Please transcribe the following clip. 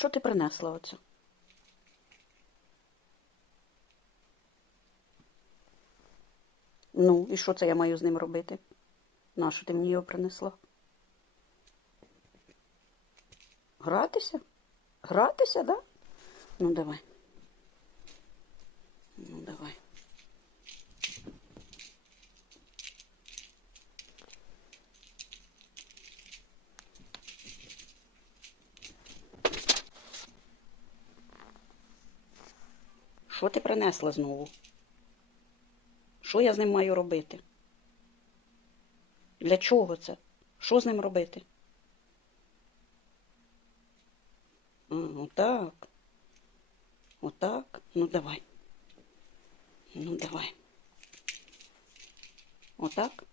Що ти принесла оце? Ну, і що це я маю з ним робити? Нащо ти мені його принесла? Гратися? Гратися, да? Ну, давай. Ну, давай. Що ти принесла знову? Що я з ним маю робити? Для чого це? Що з ним робити? Отак. Отак. Ну давай. Ну давай. Отак.